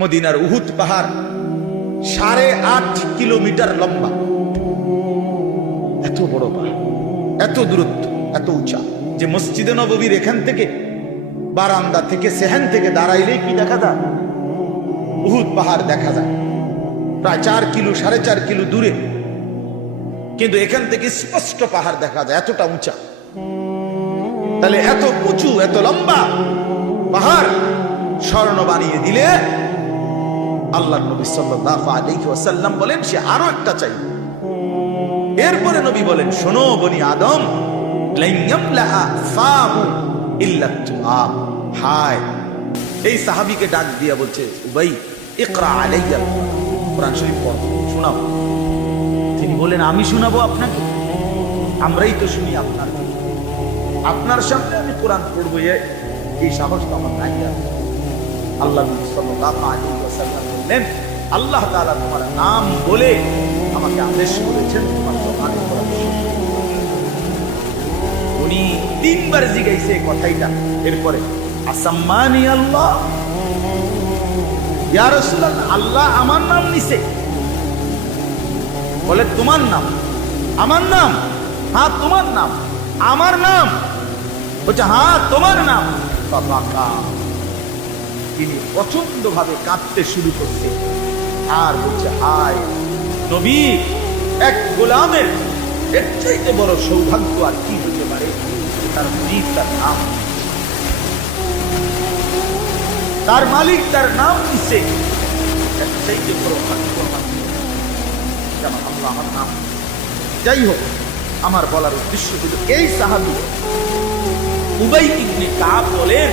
মদিনার উহুদ পাহাড় 8.5 কিলোমিটার লম্বা, এত বড় পাহাড়, এত দূরত্ব, এত উঁচা যে মসজিদে নববীর এখান থেকে বারান্দা থেকে সেহান থেকে দাঁড়াইলে কি দেখা যায়? উহুদ পাহাড় দেখা যায় প্রায় 4 কিলো 4.5 কিলো দূরে, কিন্তু এখান থেকে স্পষ্ট পাহাড় দেখা যায়, এতটা উঁচা। তাহলে এত উঁচু এত লম্বা পাহাড় স্বর্ণ বানিয়ে দিলে আল্লাহ নবী সাল্লাল্লাহু আলাইহি ওয়াসাল্লাম বলেন সে আরো একটা চাই। এরপরে নবী বলেন, শোনো বনি আদম, হায়, এই সাহাবীকে ডাক দিয়া বলছে, উবাই ইকরা আলাইয়া কোরআন শরীফ পড়, শোনাও। তিনি বলেন, আমি শোনাবো আপনাকে? আমরাই তো শুনি আপনার সামনে আমি কোরআন পড়বো, এই সাহস তো আমার নাই। আল্লাহ নবী সাল্লাল্লাহু আলাইহি ওয়াসাল্লাম বললেন, আল্লাহ তাআলা তোমার নাম বলে আমাকে আদেশ করেছেন তোমার কোরআন পড়ার জন্য। উনি 3 বার জিজ্ঞাসা এই কথাইটা। এরপরে আসাম্মানি আল্লাহ, ইয়া রাসূলুল্লাহ, আল্লাহ আমার নাম নিছে? বলে তোমার নাম? আমার নাম? হ্যাঁ তোমার নাম। আমার নাম? বলছে হ্যাঁ তোমার নাম। বাবা, তিনি প্রচন্ড ভাবে কাঁদতে শুরু করছে আর বলছে, হায় নবী, এক গোলামের এর চাইতে বড় সৌভাগ্য আর কি হতে পারে? তার মালিক তার নাম, তার মালিক তার নাম দিছে, এর চাইতে বড় ভাগ্য আল্লাহ আমার নাম। যাই হোক, আমার বলার উদ্দেশ্য হলো এই সাহাবী উবাই ইবনে কাব বলেন,